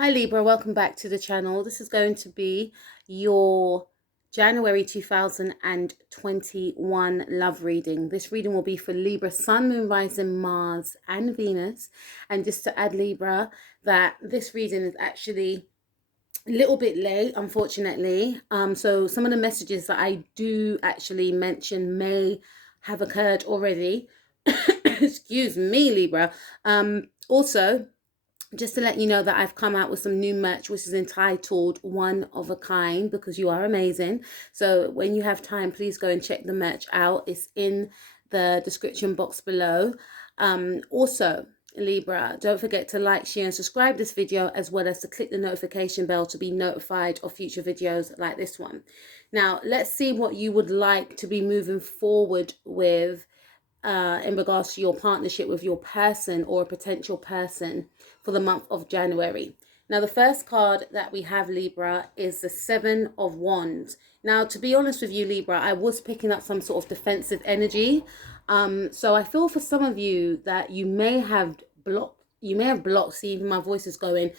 Hi Libra, welcome back to the channel. This is going to be your January 2021 love reading. This reading will be for Libra, Sun, Moon, Rising, Mars and Venus. And just to add, Libra, that this reading is actually a little bit late, unfortunately. So some of the messages that I do actually mention may have occurred already. Excuse me, Libra. Also, just to let you know that I've come out with some new merch which is entitled One of a Kind, because you are amazing. So when you have time, please go and check the merch out. It's in the description box below. Also, Libra, don't forget to like, share and subscribe this video, as well as to click the notification bell to be notified of future videos like this one. Now let's see what you would like to be moving forward with in regards to your partnership with your person or a potential person for the month of January. Now, the first card that we have, Libra, is the Seven of Wands. Now, to be honest with you, Libra, I was picking up some sort of defensive energy. So I feel for some of you that you may have blocked, see, even my voice is going,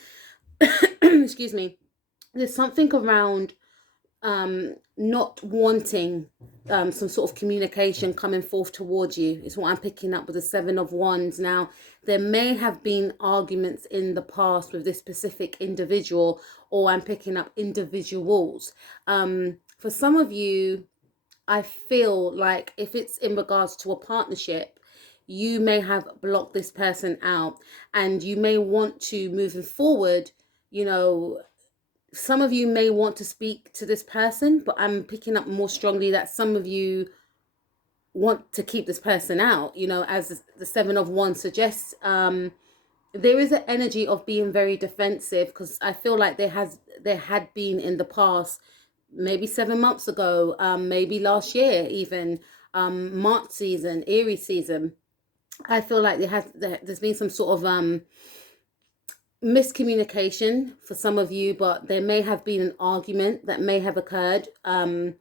excuse me. There's something around not wanting some sort of communication coming forth towards you is what I'm picking up with the Seven of Wands. Now, there may have been arguments in the past with this specific individual, or I'm picking up individuals. For some of you, I feel like if it's in regards to a partnership, you may have blocked this person out, and you may want to, moving forward, you know, some of you may want to speak to this person, but I'm picking up more strongly that some of you want to keep this person out, as the Seven of Wands suggests. There is an energy of being very defensive, because I feel like there had been in the past, maybe 7 months ago, maybe last year even, March season, Aries season. I feel like there's been some sort of miscommunication for some of you, but there may have been an argument that may have occurred. And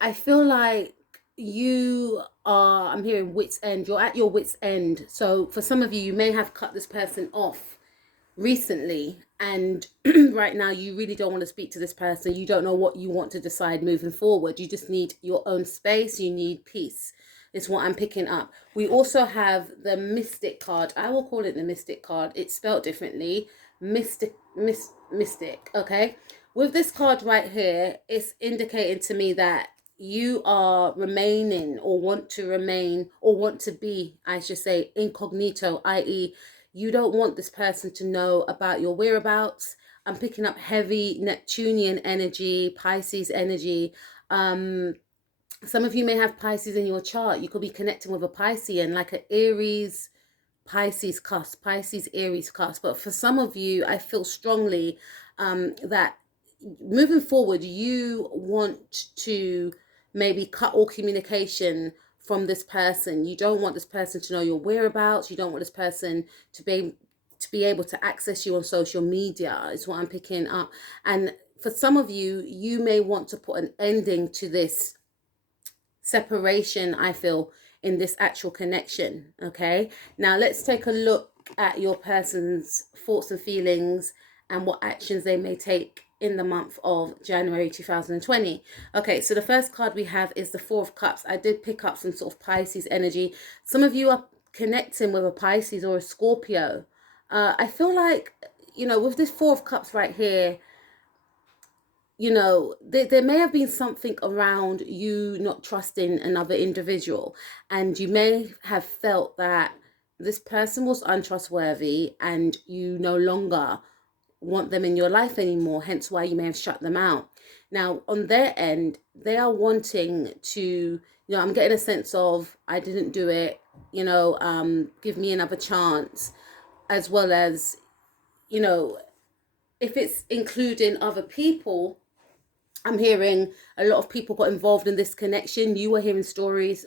I feel like I'm hearing wit's end. You're at your wit's end. So for some of you, you may have cut this person off recently, and right now you really don't want to speak to this person. You don't know what you want to decide moving forward. You just need your own space. You need peace. Is what I'm picking up. We also have the Mystic card. I will call it the Mystic card. It's spelled differently. Mystic. Okay. With this card right here, it's indicating to me that you are remaining, or want to remain, or want to be, I should say, incognito, i.e., you don't want this person to know about your whereabouts. I'm picking up heavy Neptunian energy, Pisces energy. Some of you may have Pisces in your chart. You could be connecting with a Piscean, like an Aries Pisces cusp, Pisces Aries cusp. But for some of you, I feel strongly that moving forward, you want to maybe cut all communication from this person. You don't want this person to know your whereabouts. You don't want this person to be able to access you on social media, is what I'm picking up. And for some of you, you may want to put an ending to this separation, I feel, in this actual connection. Okay, now let's take a look at your person's thoughts and feelings and what actions they may take in the month of January 2020. Okay, so the first card we have is the Four of Cups. I did pick up some sort of Pisces energy. Some of you are connecting with a Pisces or a Scorpio. I feel like, with this Four of Cups right here, there may have been something around you not trusting another individual, and you may have felt that this person was untrustworthy and you no longer want them in your life anymore, hence why you may have shut them out. Now, on their end, they are wanting to, I'm getting a sense of, I didn't do it, give me another chance, as well as, if it's including other people, I'm hearing a lot of people got involved in this connection. You were hearing stories,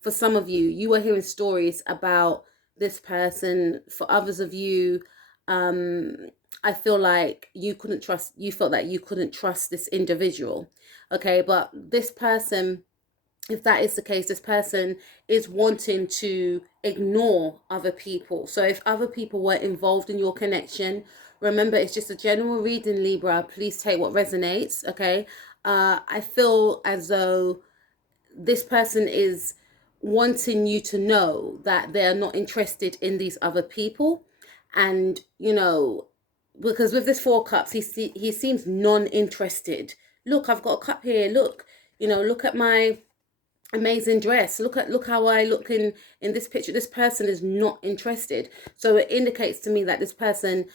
for some of you, you were hearing stories about this person. For others of you, I feel like you felt that you couldn't trust this individual. Okay, but this person, if that is the case, this person is wanting to ignore other people. So if other people were involved in your connection, Remember, it's just a general reading, Libra. Please take what resonates, okay? I feel as though this person is wanting you to know that they're not interested in these other people. And, you know, because with this Four Cups, he seems non-interested. Look, I've got a cup here. Look, you know, look at my amazing dress. Look how I look in this picture. This person is not interested. So it indicates to me that this person,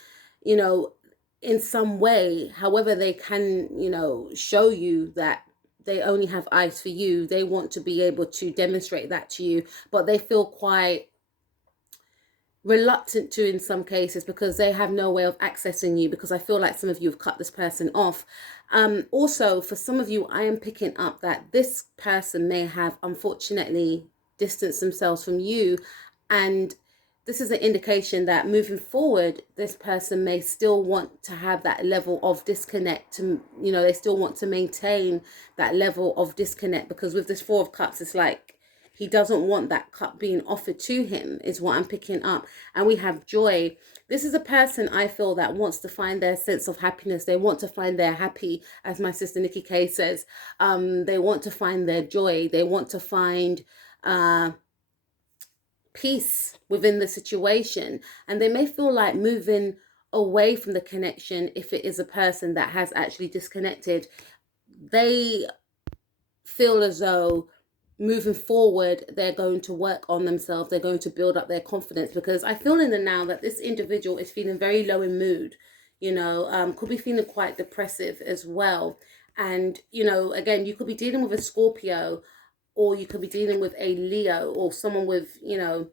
you know, in some way, however they can, you know, show you that they only have eyes for you, they want to be able to demonstrate that to you, but they feel quite reluctant to in some cases because they have no way of accessing you, because I feel like some of you have cut this person off. Also, for some of you, I am picking up that this person may have unfortunately distanced themselves from you, and this is an indication that moving forward, this person may still want to have that level of disconnect. To, you know, they still want to maintain that level of disconnect, because with this Four of Cups, it's like he doesn't want that cup being offered to him, is what I'm picking up. And we have joy. This is a person, I feel, that wants to find their sense of happiness. They want to find their happy, as my sister Nikki K says. They want to find their joy. They want to find peace within the situation. And they may feel like moving away from the connection if it is a person that has actually disconnected. They feel as though moving forward, they're going to work on themselves. They're going to build up their confidence, because I feel in the now that this individual is feeling very low in mood, you know, could be feeling quite depressive as well. And, you know, again, you could be dealing with a Scorpio, or you could be dealing with a Leo, or someone with, you know,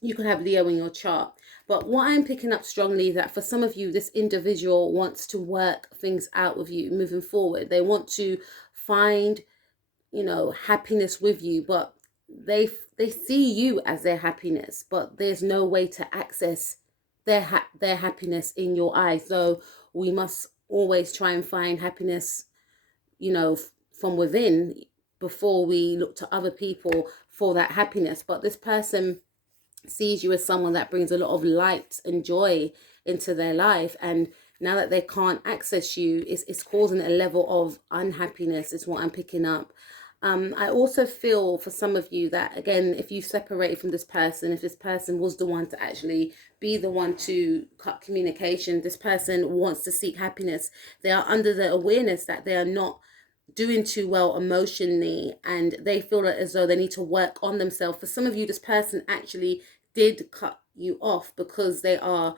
you could have Leo in your chart. But what I'm picking up strongly is that for some of you, this individual wants to work things out with you moving forward. They want to find, you know, happiness with you, but they see you as their happiness, but there's no way to access their happiness in your eyes. So we must always try and find happiness, you know, from within before we look to other people for that happiness. But this person sees you as someone that brings a lot of light and joy into their life, and now that they can't access you, it's causing a level of unhappiness, is what I'm picking up. I also feel for some of you that, again, if you've separated from this person, if this person was the one to actually be the one to cut communication, this person wants to seek happiness. They are under the awareness that they are not doing too well emotionally, and they feel as though they need to work on themselves. For some of you, this person actually did cut you off because they are,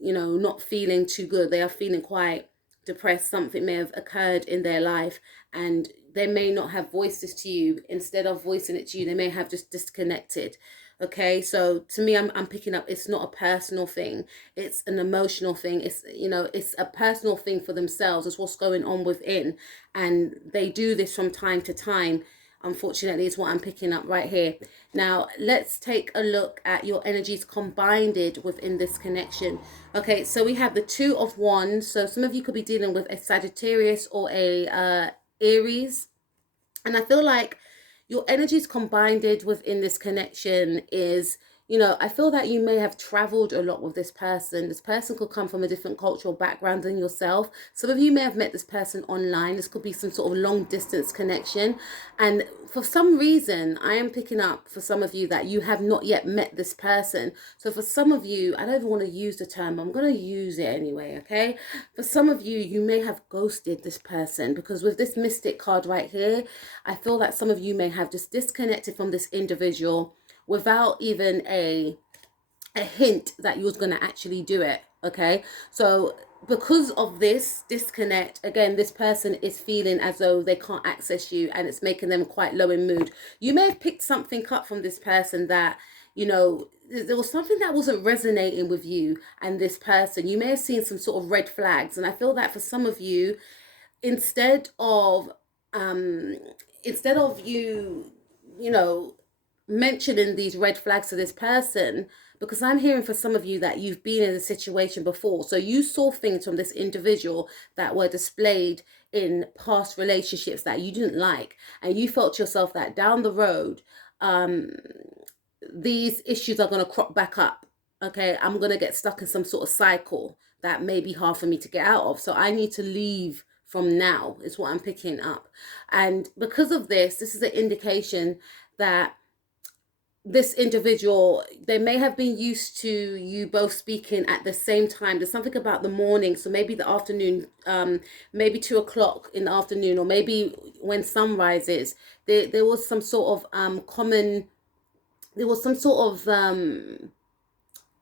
you know, not feeling too good. They are feeling quite depressed. Something may have occurred in their life, and they may not have voiced this to you. Instead of voicing it to you, they may have just disconnected. Okay, so to me, I'm picking up, it's not a personal thing, it's an emotional thing. It's, you know, it's a personal thing for themselves. It's what's going on within, and they do this from time to time. Unfortunately, is what I'm picking up right here. Now, let's take a look at your energies combined within this connection. Okay, so we have the Two of Wands. So some of you could be dealing with a Sagittarius or a Aries. And I feel like your energies combined within this connection is, you know, I feel that you may have traveled a lot with this person. This person could come from a different cultural background than yourself. Some of you may have met this person online. This could be some sort of long distance connection. And for some reason, I am picking up for some of you that you have not yet met this person. So for some of you, I don't even want to use the term, but I'm going to use it anyway, okay? For some of you, you may have ghosted this person, because with this Mystic card right here, I feel that some of you may have just disconnected from this individual without even a hint that you was going to actually do it. Okay, so because of this disconnect, again, this person is feeling as though they can't access you, and it's making them quite low in mood. You may have picked something up from this person that, you know, there was something that wasn't resonating with you and this person. You may have seen some sort of red flags, and I feel that for some of you, instead of you, you know, mentioning these red flags to this person, because I'm hearing for some of you that you've been in a situation before. So you saw things from this individual that were displayed in past relationships that you didn't like, and you felt to yourself that down the road, these issues are going to crop back up. Okay, I'm going to get stuck in some sort of cycle that may be hard for me to get out of. So I need to leave from now, is what I'm picking up. And because of this, this is an indication that this individual, they may have been used to you both speaking at the same time. There's something about the morning, so maybe the afternoon, maybe 2 o'clock in the afternoon, or maybe when sun rises. There was some sort of there was some sort of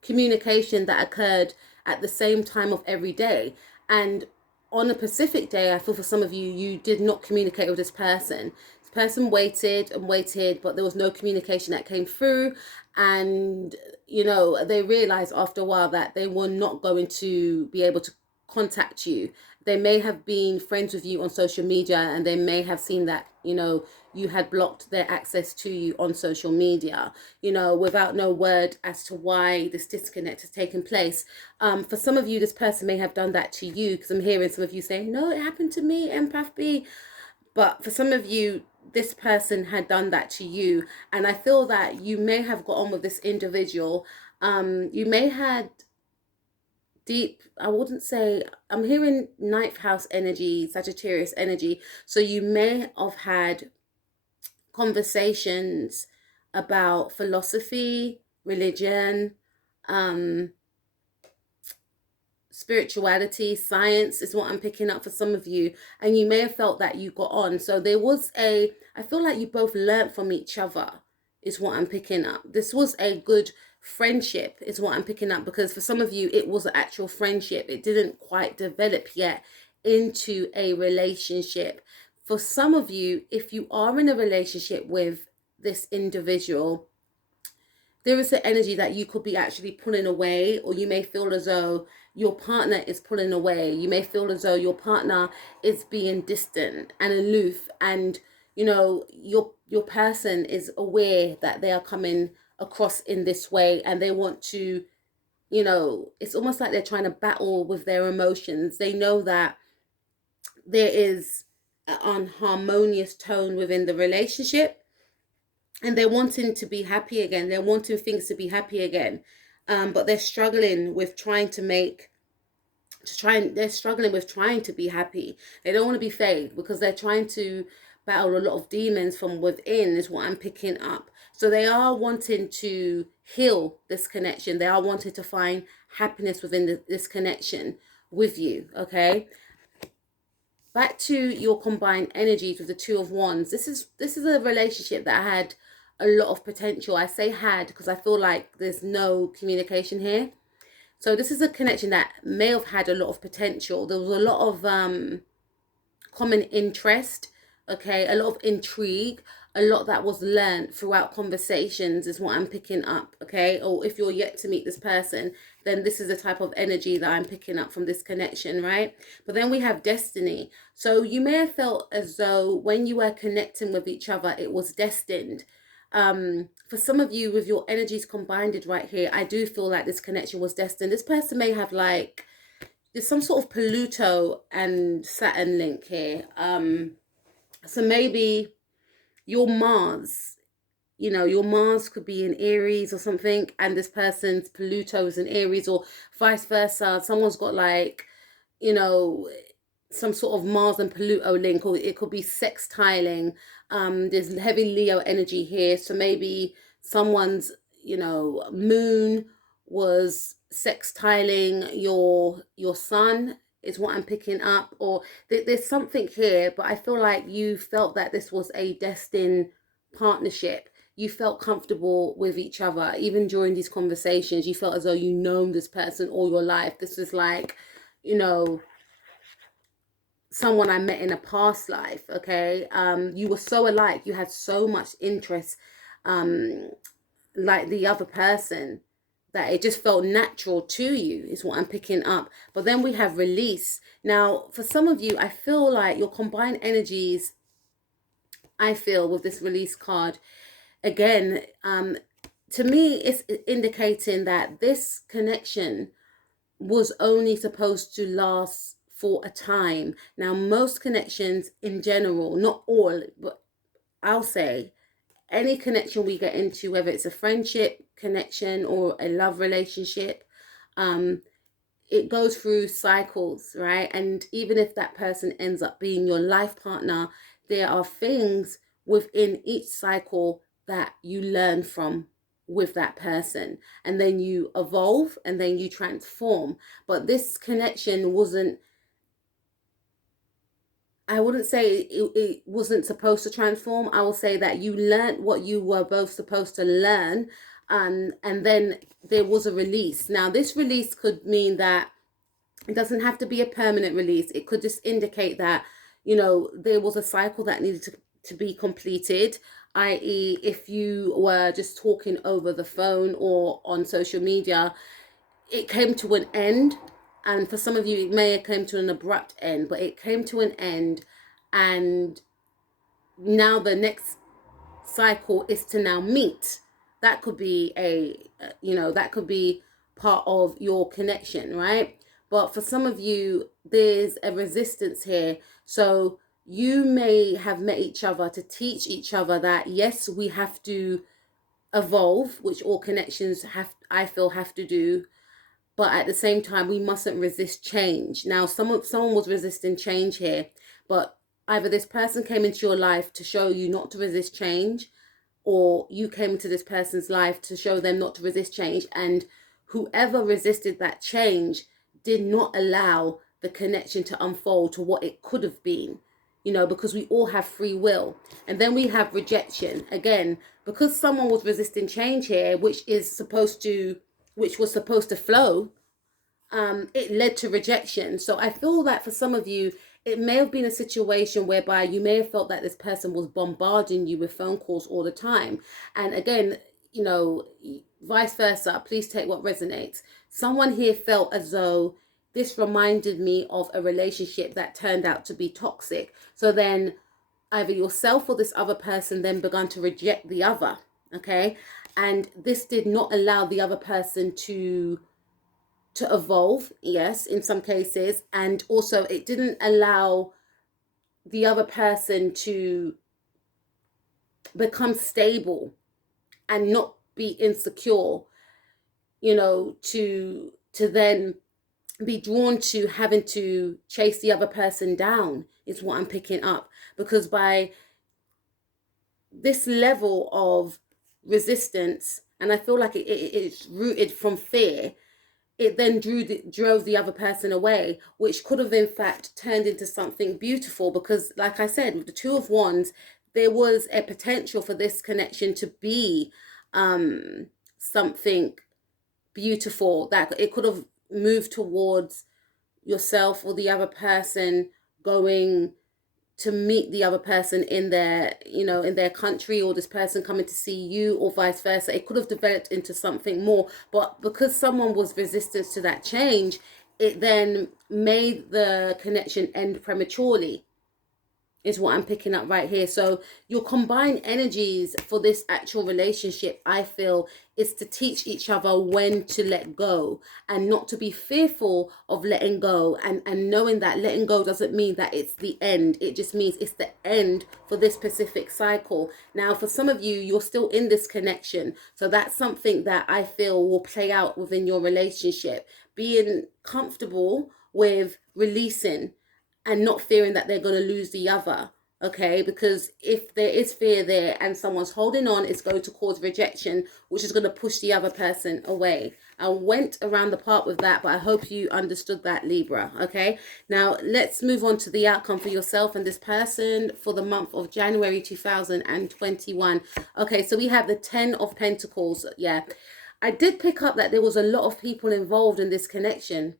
communication that occurred at the same time of every day. And on a Pacific day, I feel for some of you, you did not communicate with this person. This person waited and waited, but there was no communication that came through. And, you know, they realized after a while that they were not going to be able to contact you. They may have been friends with you on social media, and they may have seen that, you know, you had blocked their access to you on social media, you know, without no word as to why this disconnect has taken place. For some of you, this person may have done that to you, because I'm hearing some of you saying, no, it happened to me, empath B. But for some of you, this person had done that to you. And I feel that you may have got on with this individual. You may had deep, I wouldn't say, I'm hearing ninth house energy, Sagittarius energy. So you may have had conversations about philosophy, religion, spirituality, science is what I'm picking up for some of you. And you may have felt that you got on. So there was I feel like you both learned from each other, is what I'm picking up. This was a good friendship, is what I'm picking up, because for some of you, it was an actual friendship. It didn't quite develop yet into a relationship. For some of you, if you are in a relationship with this individual, there is an energy that you could be actually pulling away, or you may feel as though your partner is pulling away. You may feel as though your partner is being distant and aloof, and you know, your person is aware that they are coming across in this way, and they want to, you know, it's almost like they're trying to battle with their emotions. They know that there is an unharmonious tone within the relationship, and they're wanting to be happy again. They're wanting things to be happy again, but they're struggling with they're struggling with trying to be happy. They don't want to be fake, because they're trying to battle a lot of demons from within, is what I'm picking up. So they are wanting to heal this connection. They are wanting to find happiness within this connection with you, okay? Back to your combined energies with the Two of Wands. This is a relationship that had a lot of potential. I say had because I feel like there's no communication here. So this is a connection that may have had a lot of potential. There was a lot of common interest, okay, a lot of intrigue, a lot that was learned throughout conversations, is what I'm picking up, okay? Or if you're yet to meet this person, then this is the type of energy that I'm picking up from this connection, right? But then we have destiny. So you may have felt as though when you were connecting with each other, it was destined. For some of you, with your energies combined right here, I do feel like this connection was destined. This person may have like, there's some sort of Pluto and Saturn link here. So maybe your Mars, you know, your Mars could be in Aries or something, and this person's Pluto is in Aries, or vice versa. Someone's got like, you know, some sort of Mars and Pluto link, or it could be sextiling. There's heavy Leo energy here, so maybe someone's, you know, moon was sextiling your sun, is what I'm picking up. Or there's something here, but I feel like you felt that this was a destined partnership. You felt comfortable with each other. Even during these conversations, you felt as though you known this person all your life. This is like, you know, someone I met in a past life, okay? You were so alike. You had so much interest, like the other person, that it just felt natural to you, is what I'm picking up. But then we have release. Now, for some of you, I feel like your combined energies, I feel with this release card, again, to me, it's indicating that this connection was only supposed to last for a time. Now, most connections in general, not all, but I'll say any connection we get into, whether it's a friendship connection or a love relationship, it goes through cycles, right? And even if that person ends up being your life partner, there are things within each cycle that you learn from with that person, and then you evolve and then you transform. But this connection wasn't, I wouldn't say it wasn't supposed to transform. I will say that you learned what you were both supposed to learn, and then there was a release. Now, this release could mean that it doesn't have to be a permanent release. It could just indicate that, there was a cycle that needed to be completed, i.e., if you were just talking over the phone or on social media, it came to an end. And for some of you, it may have come to an abrupt end, but it came to an end. And now the next cycle is to now meet. That could be that could be part of your connection, right? But for some of you, there's a resistance here. So you may have met each other to teach each other that, yes, we have to evolve, which all connections I feel, have to do. But at the same time, we mustn't resist change. Now, someone was resisting change here, but either this person came into your life to show you not to resist change, or you came into this person's life to show them not to resist change. And whoever resisted that change did not allow the connection to unfold to what it could have been, because we all have free will. And then we have rejection. Again, because someone was resisting change here, which was supposed to flow, it led to rejection. So I feel that for some of you, it may have been a situation whereby you may have felt that this person was bombarding you with phone calls all the time. And again, vice versa, please take what resonates. Someone here felt as though this reminded me of a relationship that turned out to be toxic. So then either yourself or this other person then began to reject the other, okay? And this did not allow the other person to evolve, yes, in some cases. And also it didn't allow the other person to become stable and not be insecure, to then be drawn to having to chase the other person down, is what I'm picking up. Because by this level of resistance, and I feel like it's rooted from fear, it then drove the other person away, which could have in fact turned into something beautiful. Because like I said, with the Two of Wands, there was a potential for this connection to be something beautiful, that it could have moved towards yourself or the other person going to meet the other person in their country, or this person coming to see you, or vice versa. It could have developed into something more. But because someone was resistant to that change, it then made the connection end prematurely, is what I'm picking up right here. So your combined energies for this actual relationship, I feel, is to teach each other when to let go, and not to be fearful of letting go, and knowing that letting go doesn't mean that it's the end. It just means it's the end for this specific cycle. Now, for some of you, you're still in this connection. So that's something that I feel will play out within your relationship. Being comfortable with releasing and not fearing that they're going to lose the other, okay? Because if there is fear there and someone's holding on, it's going to cause rejection, which is going to push the other person away. I went around the park with that, but I hope you understood that, Libra, okay? Now, let's move on to the outcome for yourself and this person for the month of January 2021. Okay, so we have the 10 of Pentacles. Yeah, I did pick up that there was a lot of people involved in this connection.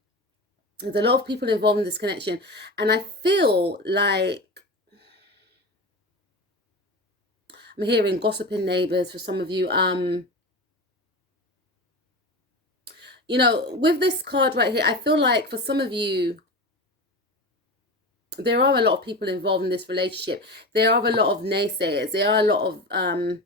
There's a lot of people involved in this connection. And I feel like I'm hearing gossiping neighbors for some of you. With this card right here, I feel like for some of you, there are a lot of people involved in this relationship. There are a lot of naysayers. There are a lot of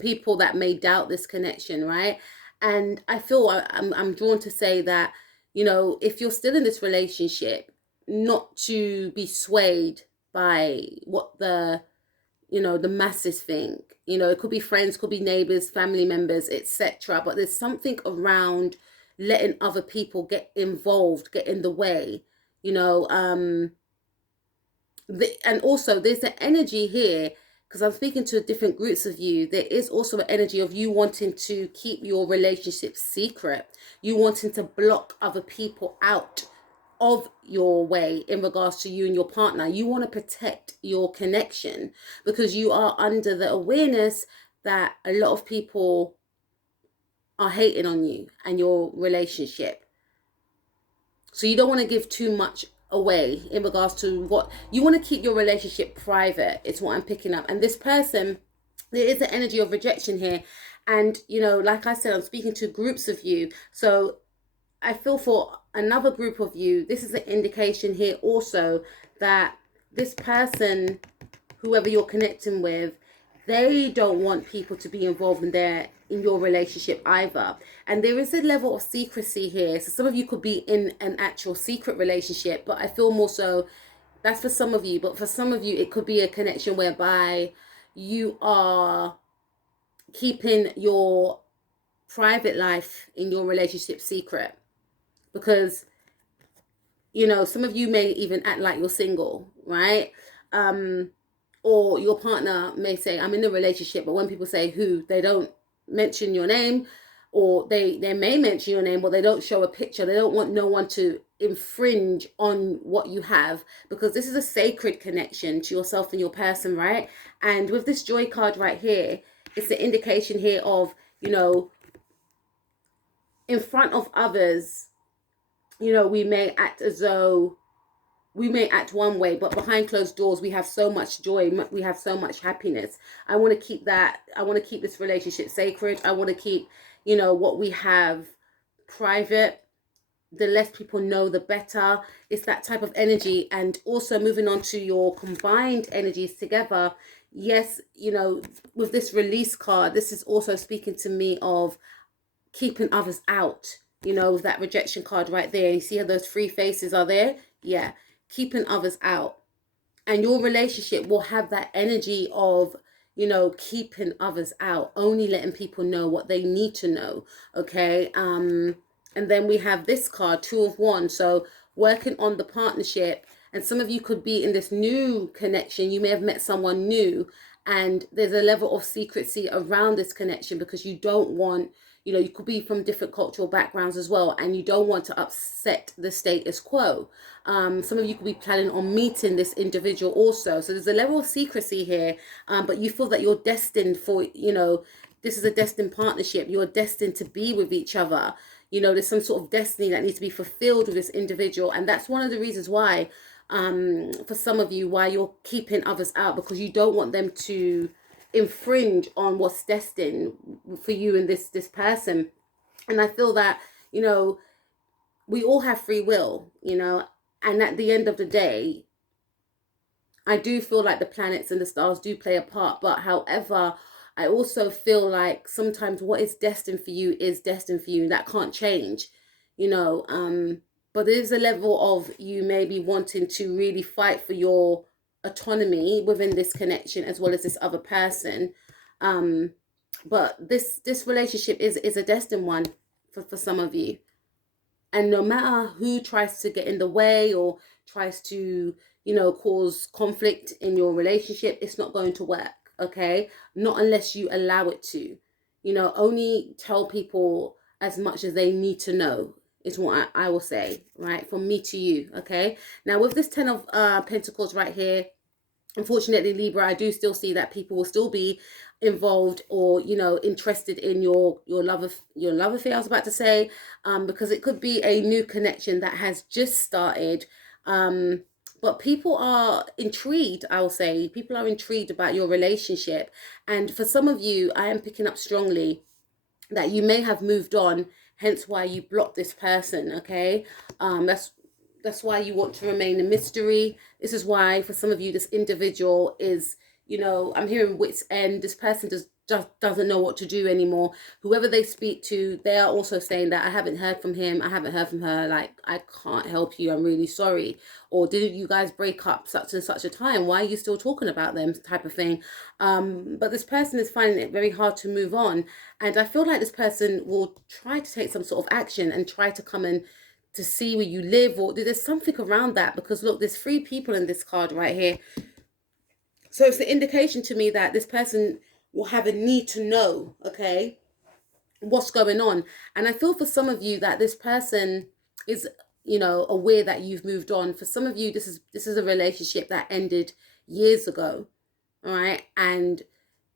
people that may doubt this connection, right? And I feel I'm drawn to say that, if you're still in this relationship, not to be swayed by what the masses think. It could be friends, could be neighbors, family members, etc. But there's something around letting other people get involved, get in the way, you know. And also there's the energy here, because I'm speaking to different groups of you. There is also an energy of you wanting to keep your relationship secret, you wanting to block other people out of your way in regards to you and your partner. You want to protect your connection because you are under the awareness that a lot of people are hating on you and your relationship. So you don't want to give too much away in regards to what you want to keep your relationship private. It's what I'm picking up. And this person, there is an energy of rejection here. And, you know, like I said, I'm speaking to groups of you. So I feel for another group of you, this is an indication here also that this person, whoever you're connecting with, they don't want people to be involved in your relationship either. And there is a level of secrecy here. So some of you could be in an actual secret relationship, but I feel more so that's for some of you. But for some of you, it could be a connection whereby you are keeping your private life in your relationship secret. Because, you know, some of you may even act like you're single, right? Or your partner may say, I'm in a relationship, but when people say who, they don't mention your name, or they may mention your name, but they don't show a picture. They don't want no one to infringe on what you have, because this is a sacred connection to yourself and your person, right? And with this joy card right here, it's the indication here of, you know, in front of others, you know, we may act as though we may act one way, but behind closed doors, we have so much joy. We have so much happiness. I want to keep that. I want to keep this relationship sacred. I want to keep, you know, what we have private. The less people know, the better. It's that type of energy. And also moving on to your combined energies together. Yes, you know, with this release card, this is also speaking to me of keeping others out. You know, with that rejection card right there. You see how those three faces are there? Yeah. Keeping others out. And your relationship will have that energy of, you know, keeping others out, only letting people know what they need to know. Okay. And then we have this card, Two of Wands. So working on the partnership. And some of you could be in this new connection. You may have met someone new, and there's a level of secrecy around this connection because you don't want, you know, you could be from different cultural backgrounds as well, and you don't want to upset the status quo. Some of you could be planning on meeting this individual also. So there's a level of secrecy here, but you feel that you're destined for, you know, this is a destined partnership. You're destined to be with each other. You know, there's some sort of destiny that needs to be fulfilled with this individual. And that's one of the reasons why, for some of you, why you're keeping others out, because you don't want them to infringe on what's destined for you and this person. And I feel that, you know, we all have free will, you know, and at the end of the day, I do feel like the planets and the stars do play a part. But however, I also feel like sometimes what is destined for you is destined for you. That can't change, you know. But there's a level of you maybe wanting to really fight for your autonomy within this connection as well as this other person. But this relationship is a destined one for some of you. And no matter who tries to get in the way or tries to, you know, cause conflict in your relationship, it's not going to work, okay? Not unless you allow it to. You know, only tell people as much as they need to know is what I will say, right? From me to you, okay? Now, with this Ten of Pentacles right here, unfortunately, Libra, I do still see that people will still be involved or, you know, interested in your love affair, I was about to say, because it could be a new connection that has just started. But people are intrigued, I'll say. People are intrigued about your relationship. And for some of you, I am picking up strongly that you may have moved on, hence why you blocked this person, okay? That's why you want to remain a mystery. This is why, for some of you, this individual is, you know, I'm hearing wit's end. This person just doesn't know what to do anymore. Whoever they speak to, they are also saying that I haven't heard from him, I haven't heard from her, like, I can't help you, I'm really sorry. Or didn't you guys break up such and such a time? Why are you still talking about them? Type of thing. But this person is finding it very hard to move on. And I feel like this person will try to take some sort of action and try to come and to see where you live, or there's something around that, because look, there's 3 people in this card right here. So it's the indication to me that this person will have a need to know, okay, what's going on. And I feel for some of you that this person is, you know, aware that you've moved on. For some of you, this is a relationship that ended years ago, all right? And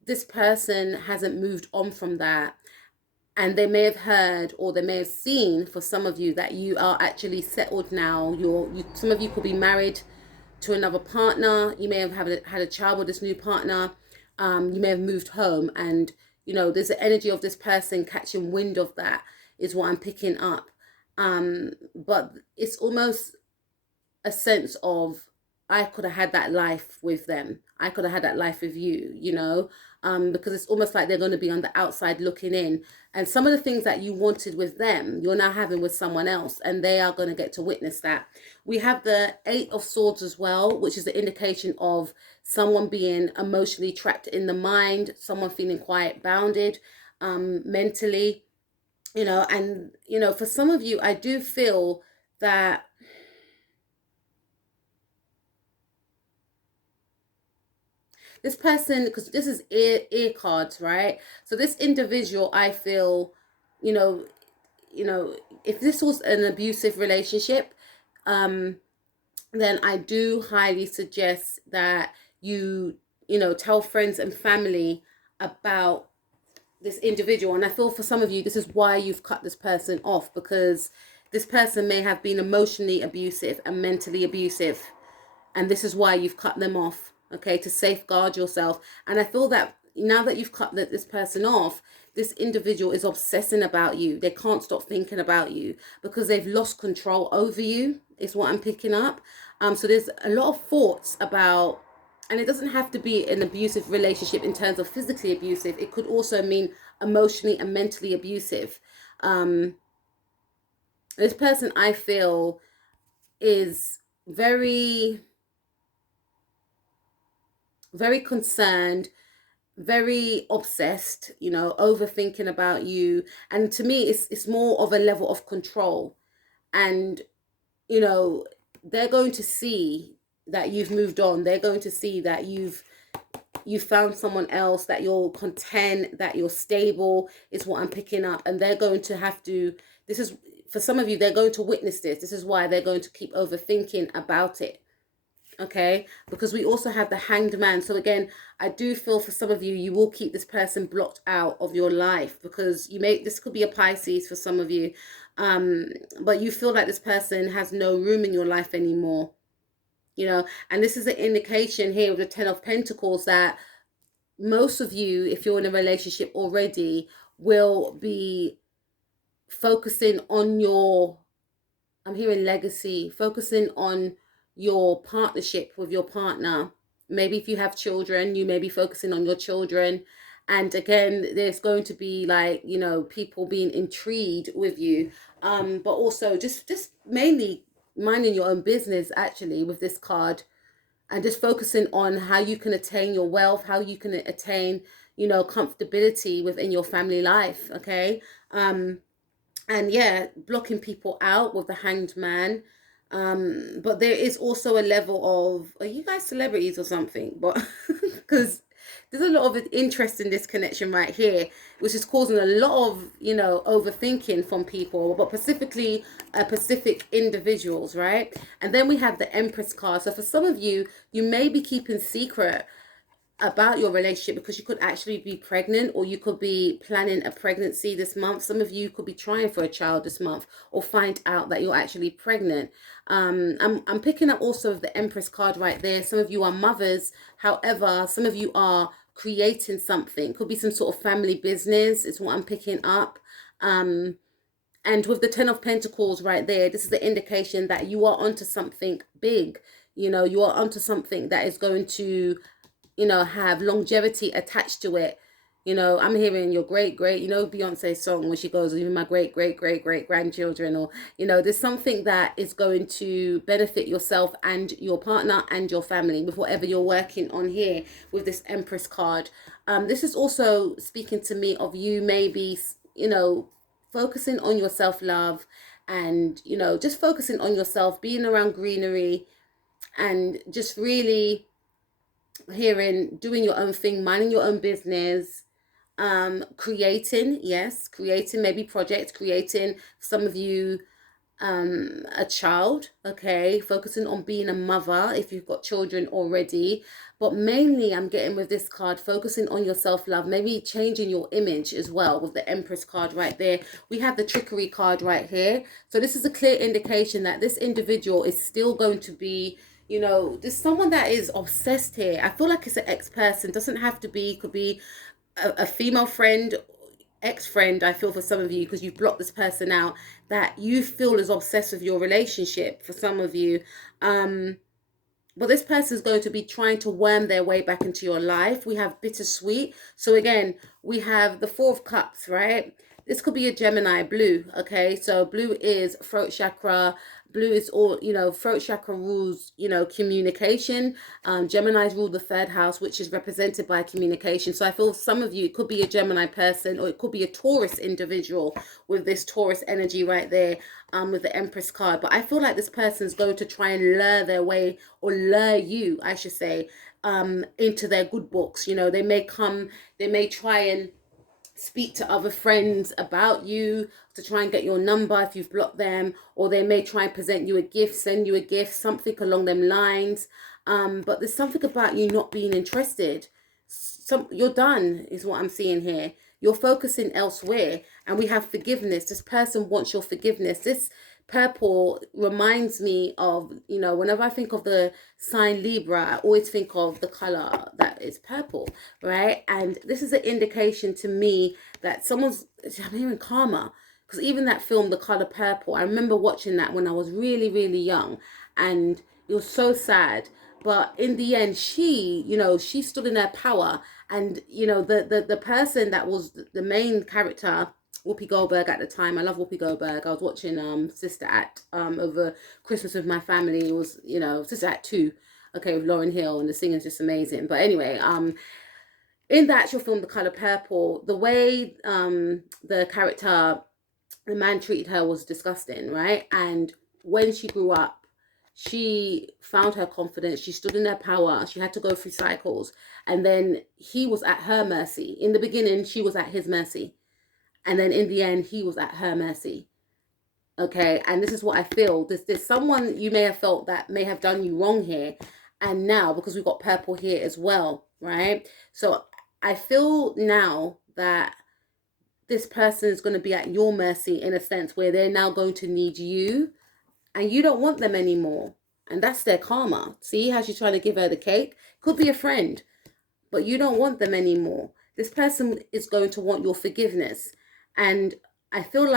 this person hasn't moved on from that. And they may have heard, or they may have seen, for some of you, that you are actually settled now. Some of you could be married to another partner. You may have had a child with this new partner. You may have moved home, and you know there's the energy of this person catching wind of that, is what I'm picking up. But it's almost a sense of, I could have had that life with them. I could have had that life with you, you know, because it's almost like they're going to be on the outside looking in. And some of the things that you wanted with them, you're now having with someone else, and they are going to get to witness that. We have the 8 of Swords as well, which is the indication of someone being emotionally trapped in the mind, someone feeling quite bounded mentally, you know. And, you know, for some of you, I do feel that this person, because this is ear cards, right? So this individual, I feel, you know, if this was an abusive relationship, then I do highly suggest that you know, tell friends and family about this individual. And I feel for some of you, this is why you've cut this person off, because this person may have been emotionally abusive and mentally abusive, and this is why you've cut them off, okay, to safeguard yourself. And I feel that now that you've cut this person off, this individual is obsessing about you. They can't stop thinking about you because they've lost control over you, is what I'm picking up. So there's a lot of thoughts about, and it doesn't have to be an abusive relationship in terms of physically abusive. It could also mean emotionally and mentally abusive. This person, I feel, is very concerned, very obsessed, you know, overthinking about you. And to me, it's more of a level of control. And, you know, they're going to see that you've moved on. They're going to see that you've found someone else, that you're content, that you're stable, is what I'm picking up. And they're going to have to, this is, for some of you, they're going to witness this. This is why they're going to keep overthinking about it. Okay, because we also have the Hanged Man. So again, I do feel for some of you, you will keep this person blocked out of your life, because this could be a Pisces for some of you, but you feel like this person has no room in your life anymore, you know. And this is an indication here with the 10 of Pentacles that most of you, if you're in a relationship already, will be focusing on your, I'm hearing legacy, focusing on your partnership with your partner. Maybe if you have children, you may be focusing on your children. And again, there's going to be, like, you know, people being intrigued with you, but also just mainly minding your own business, actually, with this card, and just focusing on how you can attain your wealth, how you can attain, you know, comfortability within your family life. Okay. And yeah, blocking people out with the Hanged Man. But there is also a level of, are you guys celebrities or something? But because there's a lot of interest in this connection right here, which is causing a lot of, you know, overthinking from people, but specifically Pacific individuals, right? And then we have the Empress card. So for some of you, you may be keeping secret about your relationship because you could actually be pregnant, or you could be planning a pregnancy this month. Some of you could be trying for a child this month, or find out that you're actually pregnant. I'm picking up also the Empress card right there. Some of you are mothers. However, some of you are creating something. Could be some sort of family business is what I'm picking up. And with the 10 of Pentacles right there, this is the indication that you are onto something big. You know, you are onto something that is going to, you know, have longevity attached to it. You know, I'm hearing your great, you know, Beyonce's song when she goes, even my great grandchildren, or, you know, there's something that is going to benefit yourself and your partner and your family with whatever you're working on here with this Empress card. This is also speaking to me of you maybe, you know, focusing on your self-love and, you know, just focusing on yourself, being around greenery and just really hearing, doing your own thing, minding your own business, creating, yes, creating maybe projects, creating some of you a child, okay, focusing on being a mother if you've got children already. But mainly I'm getting with this card focusing on your self-love, maybe changing your image as well with the Empress card right there. We have the trickery card right here, so this is a clear indication that this individual is still going to be, you know, there's someone that is obsessed here. I feel like it's an ex-person, doesn't have to be, could be a female friend, ex-friend. I feel for some of you, because you've blocked this person out, that you feel is obsessed with your relationship for some of you. But this person is going to be trying to worm their way back into your life. We have bittersweet. So again, we have the Four of Cups, right? This could be a Gemini, blue, okay? So blue is throat chakra. Blue is all, you know, throat chakra rules, you know, communication. Geminis rule the third house, which is represented by communication. So I feel some of you, it could be a Gemini person, or it could be a Taurus individual with this Taurus energy right there, with the Empress card. But I feel like this person is going to try and lure their way, or lure you, I should say, into their good books. You know, they may come, they may try and speak to other friends about you to try and get your number if you've blocked them, or they may try and present you a gift, send you a gift, something along them lines. But there's something about you not being interested. You're done is what I'm seeing here. You're focusing elsewhere. And we have forgiveness. This person wants your forgiveness. This purple reminds me of, you know, whenever I think of the sign Libra, I always think of the color that is purple, right? And this is an indication to me that someone's, I'm hearing karma, because even that film, The Color Purple, I remember watching that when I was really young, and it was so sad. But in the end, she, you know, she stood in her power. And, you know, the person that was the main character, Whoopi Goldberg at the time. I love Whoopi Goldberg. I was watching Sister Act over Christmas with my family. It was, you know, Sister Act 2, okay, with Lauryn Hill, and the singing's just amazing. But anyway, in the actual film The Color Purple, the way the character, the man treated her was disgusting, right? And when she grew up, she found her confidence. She stood in her power. She had to go through cycles. And then he was at her mercy. In the beginning, she was at his mercy. And then in the end, he was at her mercy. Okay, and this is what I feel. There's someone you may have felt that may have done you wrong here. And now, because we've got purple here as well, right? So I feel now that this person is going to be at your mercy in a sense where they're now going to need you. And you don't want them anymore. And that's their karma. See how she's trying to give her the cake? Could be a friend, but you don't want them anymore. This person is going to want your forgiveness. And I feel like